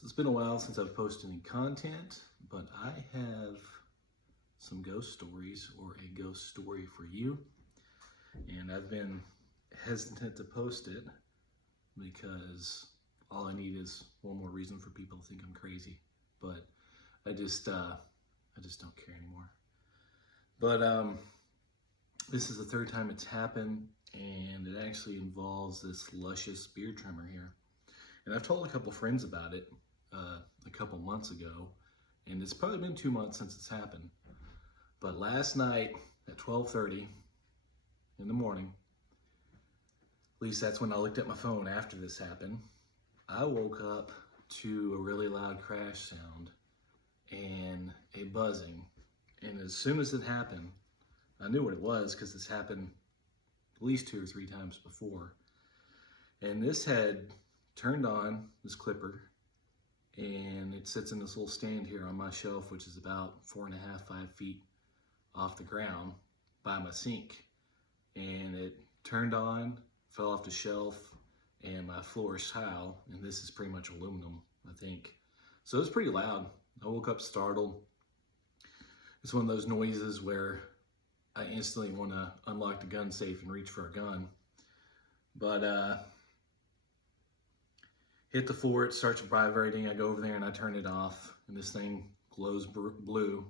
So it's been a while since I've posted any content, but I have some ghost stories or a ghost story for you. And I've been hesitant to post it because all I need is one more reason for people to think I'm crazy. But I just don't care anymore. But this is the third time it's happened, and it actually involves this luscious beard trimmer here. And I've told a couple friends about it a couple months ago, and it's probably been 2 months since it's happened. But last night at 12:30 in the morning, at least that's when I looked at my phone after this happened, I woke up to a really loud crash sound and a buzzing. And as soon as it happened, I knew what it was because it's happened at least 2 or 3 times before. And this had turned on, this clipper, and it sits in this little stand here on my shelf, which is about 4.5, 5 feet off the ground by my sink. And it turned on, fell off the shelf, and my floor is tile, and this is pretty much aluminum, I think. So it was pretty loud. I woke up startled. It's one of those noises where I instantly want to unlock the gun safe and reach for a gun. But hit the floor, it starts vibrating. I go over there and I turn it off, and this thing glows blue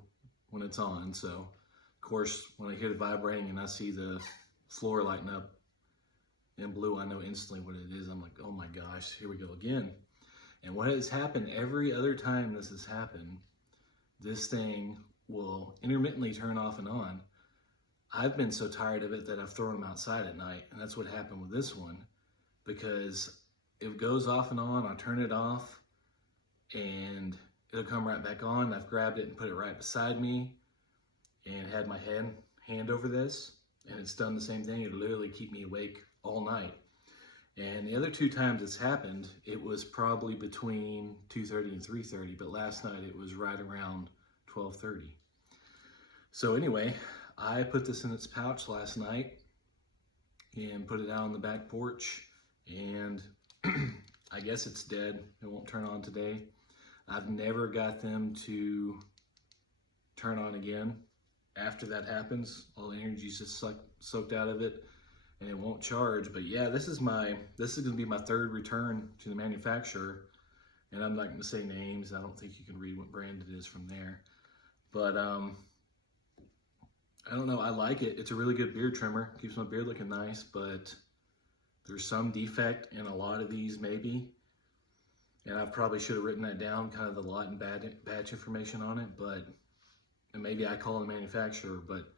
when it's on. So, of course, when I hear the vibrating and I see the floor lighting up in blue, I know instantly what it is. I'm like, oh my gosh, here we go again. And what has happened every other time this has happened, this thing will intermittently turn off and on. I've been so tired of it that I've thrown them outside at night, and that's what happened with this one, because it goes off and on, I turn it off, and it'll come right back on. I've grabbed it and put it right beside me, and had my hand over this, and it's done the same thing. It'll literally keep me awake all night. And the other 2 times it's happened, it was probably between 2:30 and 3:30, but last night it was right around 12:30. So anyway, I put this in its pouch last night and put it out on the back porch, and I guess it's dead. It won't turn on today. I've never got them to turn on again after that happens. All the energy's just soaked out of it, and it won't charge. But yeah, this is gonna be my 3rd return to the manufacturer, and I'm not gonna say names. I don't think you can read what brand it is from there. But I don't know, I like it. It's a really good beard trimmer. Keeps my beard looking nice, but there's some defect in a lot of these maybe. And I probably should have written that down, kind of the lot and batch information on it, and maybe I call the manufacturer, but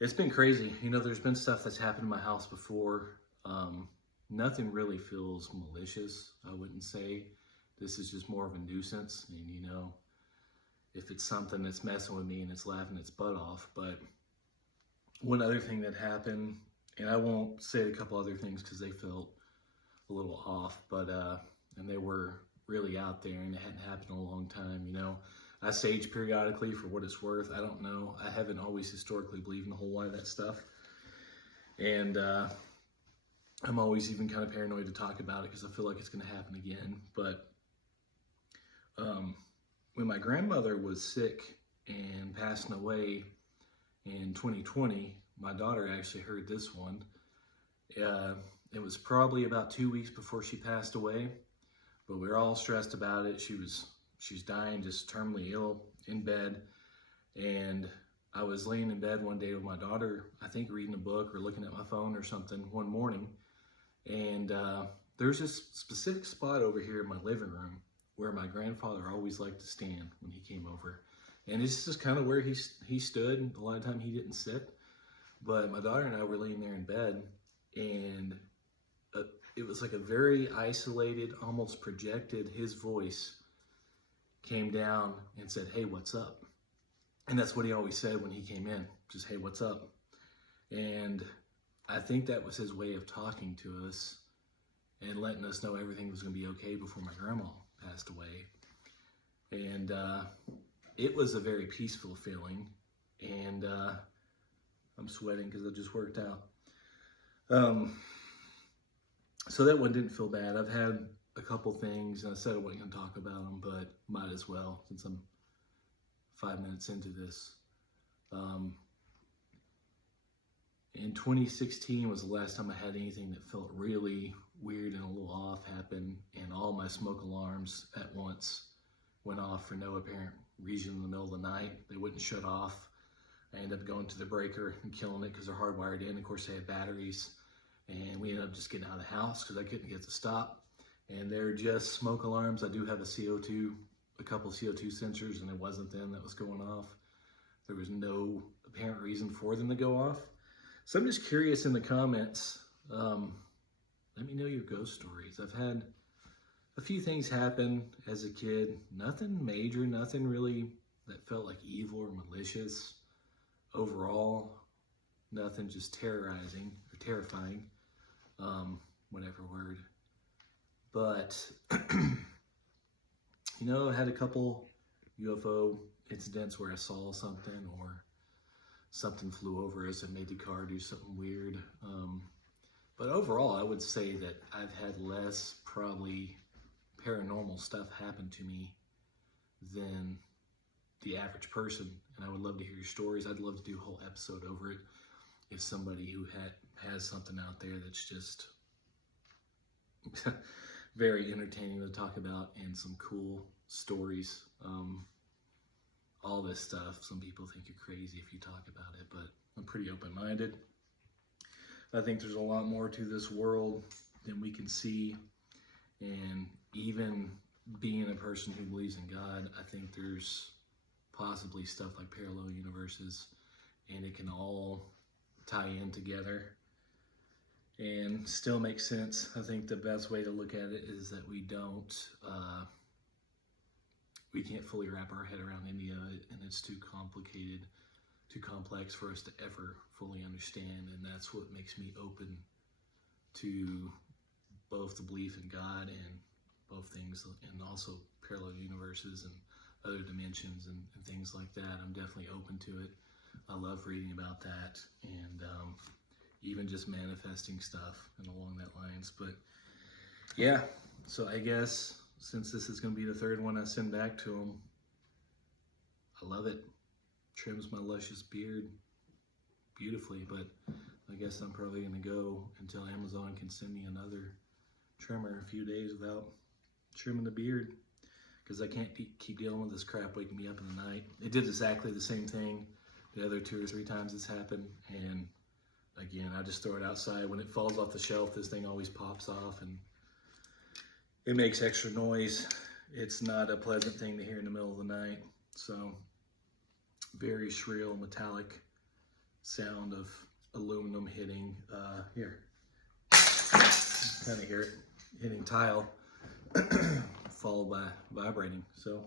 it's been crazy. You know, there's been stuff that's happened in my house before. Nothing really feels malicious, I wouldn't say. This is just more of a nuisance, and you know, if it's something that's messing with me and it's laughing its butt off. But one other thing that happened, and I won't say a couple other things because they felt a little off, but and they were really out there, and it hadn't happened in a long time. You know, I sage periodically for what it's worth. I don't know. I haven't always historically believed in a whole lot of that stuff, and I'm always even kind of paranoid to talk about it because I feel like it's going to happen again. But when my grandmother was sick and passing away in 2020, my daughter actually heard this one. It was probably about 2 weeks before she passed away, but we were all stressed about it. She's dying, just terminally ill in bed. And I was laying in bed one day with my daughter, I think reading a book or looking at my phone or something one morning. And there's this specific spot over here in my living room where my grandfather always liked to stand when he came over. And this is kind of where he stood. A lot of time he didn't sit. But my daughter and I were laying there in bed, and it was like a very isolated, almost projected, his voice came down and said, "Hey, what's up?" And that's what he always said when he came in, just, "Hey, what's up?" And I think that was his way of talking to us and letting us know everything was gonna be okay before my grandma passed away. And it was a very peaceful feeling, and I'm sweating because I just worked out. So that one didn't feel bad. I've had a couple things. And I said I wasn't going to talk about them, but might as well since I'm 5 minutes into this. In 2016 was the last time I had anything that felt really weird and a little off happen, and all my smoke alarms at once went off for no apparent reason in the middle of the night. They wouldn't shut off. I ended up going to the breaker and killing it because they're hardwired in. Of course, they had batteries, and we ended up just getting out of the house because I couldn't get to stop. And they're just smoke alarms. I do have a couple CO2 sensors, and it wasn't them that was going off. There was no apparent reason for them to go off. So I'm just curious in the comments, let me know your ghost stories. I've had a few things happen as a kid. Nothing major, nothing really that felt like evil or malicious. Overall, nothing just terrorizing or terrifying, whatever word. But, you know, I had a couple UFO incidents where I saw something or something flew over us and made the car do something weird. But overall, I would say that I've had less probably paranormal stuff happen to me than the average person. And I would love to hear your stories. I'd love to do a whole episode over it. If somebody who has something out there that's just very entertaining to talk about and some cool stories. All this stuff, some people think you're crazy if you talk about it, but I'm pretty open-minded. I think there's a lot more to this world than we can see, and even being a person who believes in God, I think there's possibly stuff like parallel universes, and it can all tie in together and still make sense. I think the best way to look at it is that we can't fully wrap our head around any of it, and it's too complicated, too complex for us to ever fully understand. And that's what makes me open to both the belief in God and both things, and also parallel universes and other dimensions and things like that. I'm definitely open to it. I love reading about that, and even just manifesting stuff and along that lines. But yeah, so I guess since this is going to be the third one I send back to him, I love it. Trims my luscious beard beautifully, but I guess I'm probably going to go until Amazon can send me another trimmer a few days without trimming the beard, because I can't keep dealing with this crap waking me up in the night. It did exactly the same thing the other 2 or 3 times it's happened, and again, I just throw it outside. When it falls off the shelf, this thing always pops off, and it makes extra noise. It's not a pleasant thing to hear in the middle of the night. So, very shrill, metallic sound of aluminum hitting, here. Kind of hear it hitting tile, followed by vibrating. So,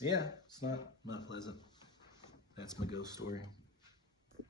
yeah, it's not pleasant. That's my ghost story.